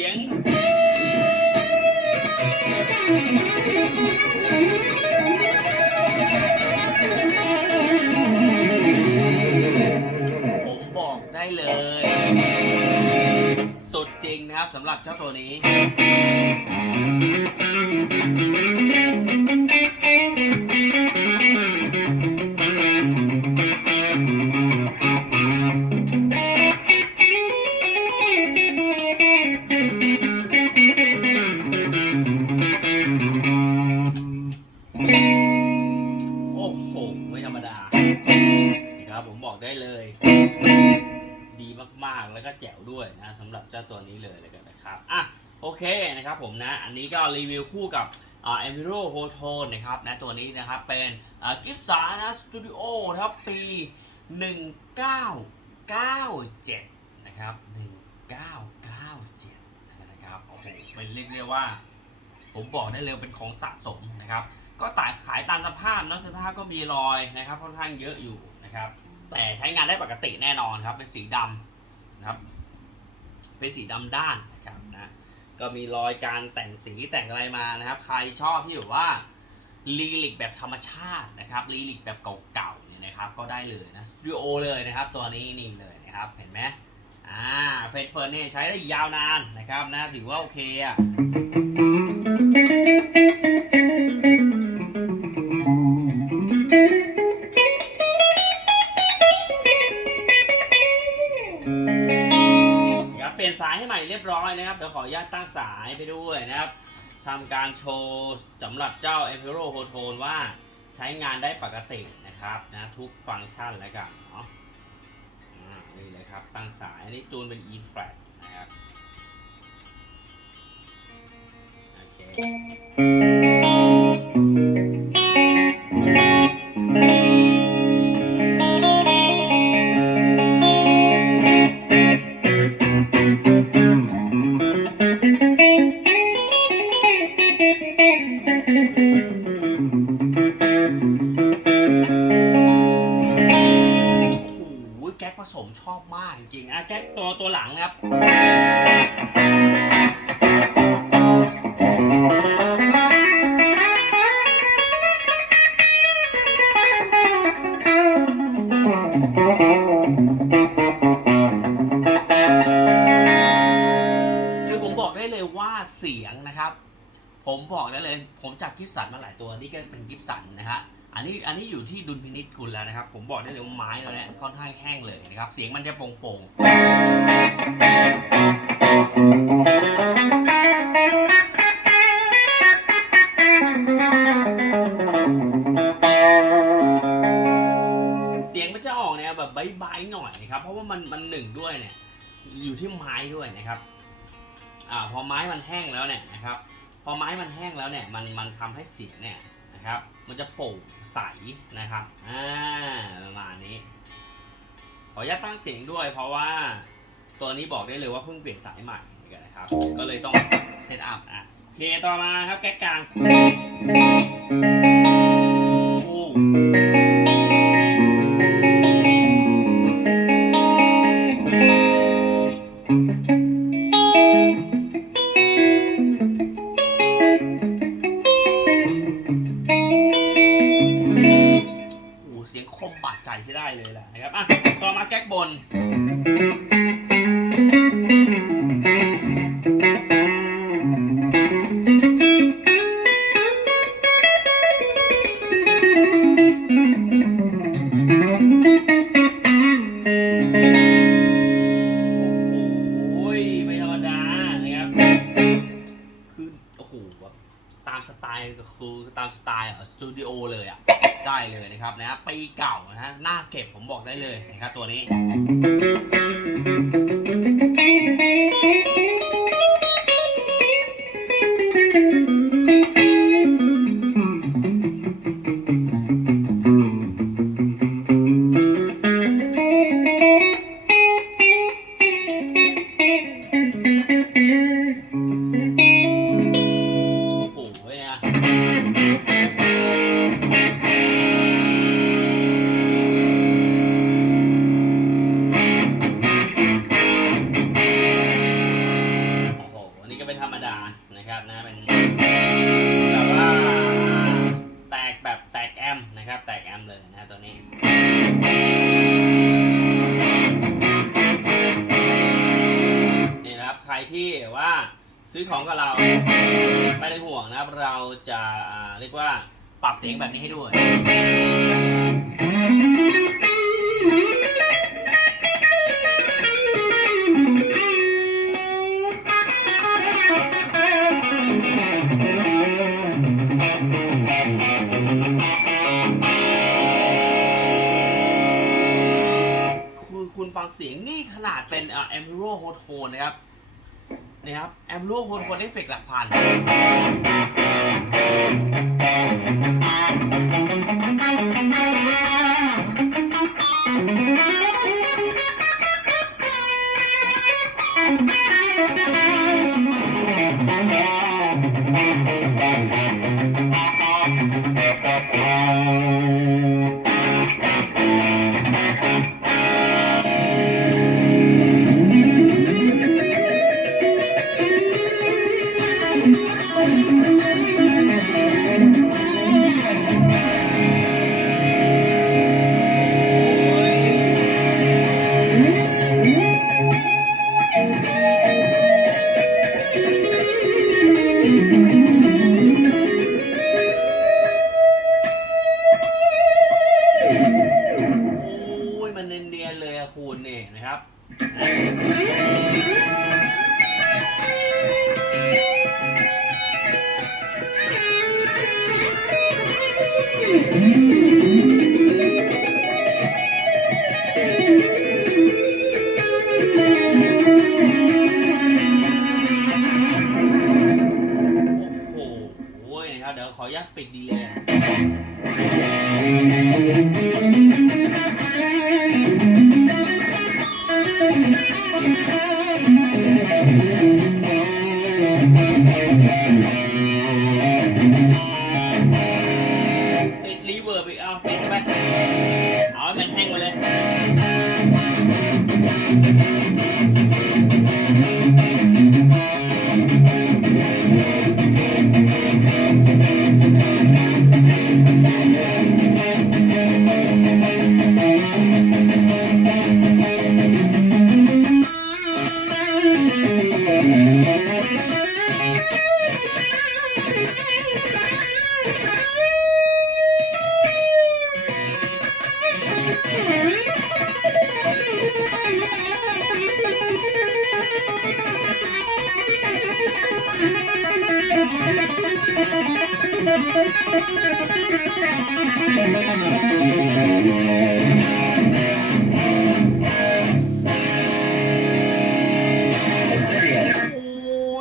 ียง ผมบอกได้เลย สุดจริงนะครับสำหรับเจ้าตัวนี้ รีวิวคู่กับเอ่า e m i r o h o t o n นะครับนะตัวนี้นะครับเป็นกิฟสานะสตูดิโอนะครับปี 1997 นะครับ 1997 นะครับโอ้โหเป็นเรียกได้ว่า ผมบอกได้เลยเป็นของสะสมนะครับ ก็ตายขายตามสภาพนอะสภาพก็มีรอยนะครับค่อนข้างเยอะอยู่นะครับ แต่ใช้งานได้ปกติแน่นอนครับ เป็นสีดำนะครับ เป็นสีดำด้านนะครับนะ ก็มีรอยการแต่งสีแต่งอะไรมานะครับ ใครชอบที่แบบว่าลีลิกแบบธรรมชาตินะครับลีลิกแบบเก่าๆเนี่ยนะครับก็ได้เลยนะสตูดิโอเลยนะครับ ตัวนี้นี่เลยนะครับเห็นไหมอ่าเฟสเฟิร์นเนี่ยใช้ได้ยาวนานนะครับนะถือว่าโอเคอะ สายให้ใหม่เรียบร้อยนะครับเดี๋ยวขออนุญาตตั้งสายไปด้วยนะครับทำการโชว์สำหรับเจ้า e m p e r o h o t o n ว่าใช้งานได้ปกตินะครับนะทุกฟังก์ชันแล้วกันเนาะนี่เลยครับตั้งสายอันนี้จูนเป็น E flat นะครับโอเค จับกิฟสันมาหลายตัวนี่ก็เป็นกิฟสันนะฮะอันนี้อันนี้อยู่ที่ดุลพินิจคุณแล้วนะครับ ผมบอกได้เลยว่าไม้เราเนี่ยค่อนข้างแห้งเลยนะครับ เสียงมันจะโป่งๆ เสียงมันจะออกแนวแบบใบๆหน่อยนะครับ เพราะว่ามันมันหนึ่งด้วยเนี่ย อยู่ที่ไม้ด้วยนะครับ อ่าพอไม้มันแห้งแล้วเนี่ยนะครับ อไม้มันแห้งแล้วเนี่ยมันมันทำให้เสียงเนี่ยนะครับมันจะโปร่งใสนะครับอ่าประมาณนี้ ขออนุญาตตั้งเสียงด้วย เพราะว่าตัวนี้บอกได้เลยว่าเพิ่งเปลี่ยนสายใหม่นกันนะครับ ก็เลยต้องเซตอัพอะโอเคต่อมาครับแก๊กกลาง ใช้ได้เลยแหละนะครับอะต่อมาแก๊กบน คือตามสไตล์สตูดิโอเลยอะได้เลยนะครับนะปีเก่านะฮะหน้าเก็บผมบอกได้เลยนะครับตัวนี้ นะครับนะเป็นแบบว่าแตกแบบแตกแอมนะครับ แตกแอมเลยนะตัวนี้นี่นะครับใครที่ว่าซื้อของกับเราไม่ได้ห่วงนะครับ เราจะเรียกว่าปรับเสียงแบบนี้ให้ด้วย เสียงนี่ขนาดเป็นอ่า a m b r o h o t o n นะครับนี่ครับแอมบูโรโฮโทนเอฟเฟกต์หลักพัน โอ้ยมันเนียนๆเลยอะคุณนี่นะครับ เ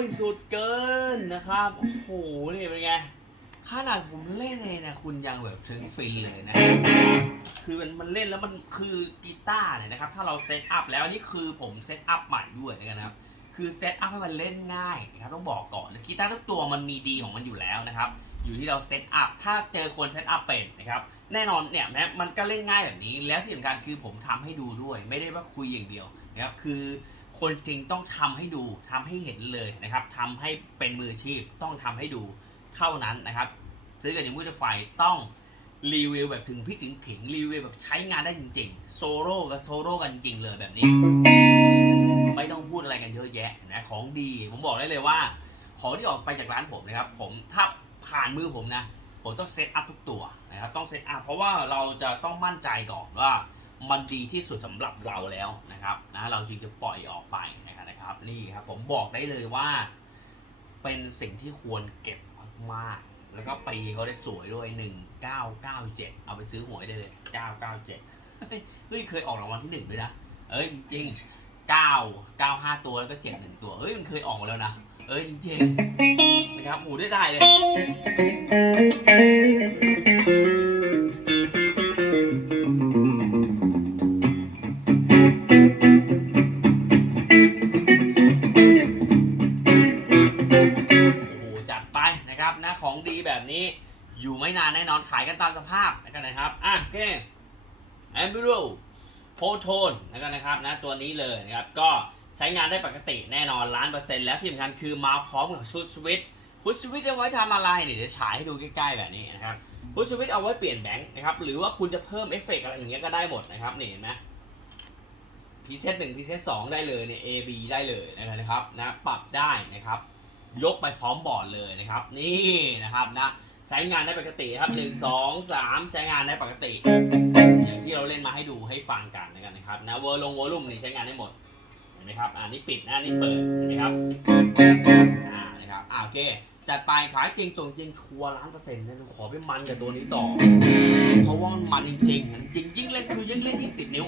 ยสุดเกินนะครับ โอ้โห นี่เป็นไง ขนาดผมเล่นเองนะคุณยังแบบถึงฟินเลยนะ คือมันมันเล่นแล้วมันคือกีตาร์เนี่ยนะครับ ถ้าเราเซตอัพแล้วนี่คือผมเซตอัพใหม่ด้วยนะครับ คือเซตอัพให้มันเล่นง่ายนะครับต้องบอกก่อนกีตาร์ทุกตัวมันมีดีของมันอยู่แล้วนะครับ อยู่ที่เราเซตอัพถ้าเจอคนเซตอัพเป็นนะครับแน่นอนเนี่ยแม้มันก็เล่นง่ายแบบนี้ แล้วที่สำคัญคือผมทำให้ดูด้วย ไม่ได้ว่าคุยอย่างเดียวนะครับคือคนจริงต้องทำให้ดูทำให้เห็นเลยนะครับทำให้เป็นมืออาชีพต้องทำให้ดูเท่านั้นนะครับ ซื้อกันอย่างมือไฟต้องรีวิวแบบถึงพิถึงขิงรีวิวแบบใช้งานได้จริงๆโซโล่กับโซโล่กันจริงเลยแบบนี้ ไม่ต้องพูดอะไรกันเยอะแยะนะของดี ผมบอกได้เลยว่า ของที่ออกไปจากร้านผมนะครับ ผมถ้า ผ่านมือผมนะ ผมต้องเซตอัพทุกตัวนะครับต้องเซตอัพเพราะว่าเราจะต้องมั่นใจก่อนว่ามันดีที่สุดสำหรับเราแล้วนะครับนะเราจึงจะปล่อยออกไปนะครับนี่ครับผมบอกได้เลยว่า เป็นสิ่งที่ควรเก็บมากๆแล้วก็ปีเขาได้สวยด้วย 1997 เอาไปซื้อหวยได้เลย 997 เฮ้ยเคยออกรางวัลที่หนึ่งด้วยนะ เอ้ยจริง 9 95 ตัวแล้วก็ 71 ตัว เฮ้ยมันเคยออกมาแล้วนะ เอ้ยจริงๆนะครับหมูได้ได้เลยโอ้โหจัดไปนะครับนะของดีแบบนี้อยู่ไม่นานแน่นอนขายกันตามสภาพนะครับนะครับอะโอเคแอมบิโรโพโทนนะครับนะตัวนี้เลยนะครับก็ ใช้งานได้ปกติแน่นอนล้านเปอร์เซ็นต์แล้วที่สำคัญคือมาพร้อมกับชุดสวิตช์พุชสวิตช์เอาไว้ทำอะไรเนี่ยเดี๋ยวฉายให้ดูใกล้ๆแบบนี้นะครับพุชสวิตช์เอาไว้เปลี่ยนแบงค์นะครับหรือว่าคุณจะเพิ่มเอฟเฟกต์อะไรอย่างเงี้ยก็ได้หมดนะครับนี่เห็นไหมพีเซตหนึ่งพีเซตสองได้เลยเนี่ย A B ได้เลยนะครับนะปรับได้นะครับ ยกไปพร้อมบอร์ดเลยนะครับ นี่นะครับนะใช้งานได้ปกติครับหนึ่งสองสามใช้งานได้ปกติ อย่างที่เราเล่นมาให้ดูให้ฟังกันนะครับนะเวอร์ลงวอลลุ่มนี่ใช้งานได้หมด ห็นไหมครับอ่านี่ปิดนะนี่เปิดเห็นไหมครับอ่านะครับอ่าโอเคจัดไปขายจริงส่งจริงชัวร์ล้านเปอร์เซ็นต์นะขอไปมันกับตัวนี้ต่อเพราะว่ามันมันจริงๆจริงยิ่งเล่นคือยิ่งเล่นยิ่งติดนิ้ว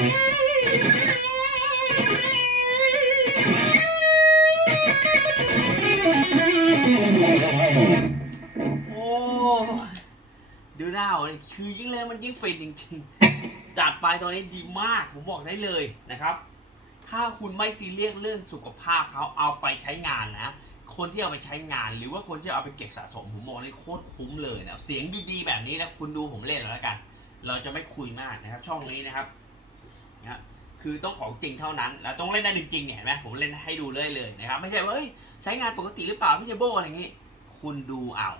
โอ้ดูหน้าเลยคือยิ่งเล่นมันยิ่งเฟินจริงๆ จัดไปตัวนี้ดีมากผมบอกได้เลยนะครับ ถ้าคุณไม่ซีเรียสเรื่องสุขภาพเขาเอาไปใช้งานนะ คนที่เอาไปใช้งานหรือว่าคนที่เอาไปเก็บสะสมผมบอกเลยโคตรคุ้มเลยนะเสียงดีๆแบบนี้นะคุณดูผมเล่นแล้วกัน เราจะไม่คุยมากนะครับ ช่องนี้นะครับ นะคือต้องของจริงเท่านั้น แล้วต้องเล่นได้จริงๆเนี่ยเห็นไหมผมเล่นให้ดูเลยเลยนะครับ ไม่ใช่ว่าใช้งานปกติหรือเปล่าพี่เจโบอะไรอย่างงี้ คุณดูเอา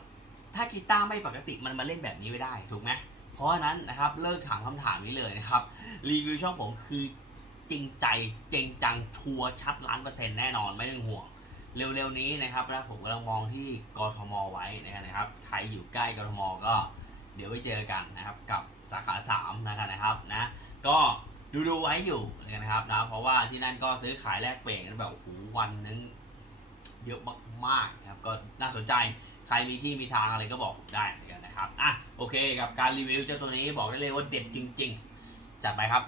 ถ้ากีตาร์ไม่ปกติมันมาเล่นแบบนี้ไม่ได้ถูกไหมเพราะฉะนั้นนะครับเลิกถามคำถามนี้เลยนะครับรีวิวช่องผมคือจริงใจเจงจังชัวร์ชัดล้านเปอร์เซ็นต์แน่นอนไม่ต้องห่วง เร็วๆนี้นะครับแล้วผมกำลังมองที่กรทมไว้นะครับใครอยู่ใกล้กรทมก็เดี๋ยวไปเจอกันนะครับกับสาขา3นะครับนะครับนะก็ ดูดูๆไว้อยู่นะครับนะเพราะว่าที่นั่นก็ซื้อขายแลกเปลี่ยนกันแบบโอ้โหวันนึงเยอะมากๆนะครับก็น่าสนใจใครมีที่มีทางอะไรก็บอกได้นะครับอะโอเคกับการรีวิวเจ้าตัวนี้บอกได้เลยว่าเด็ดจริง ๆ จัดไปครับ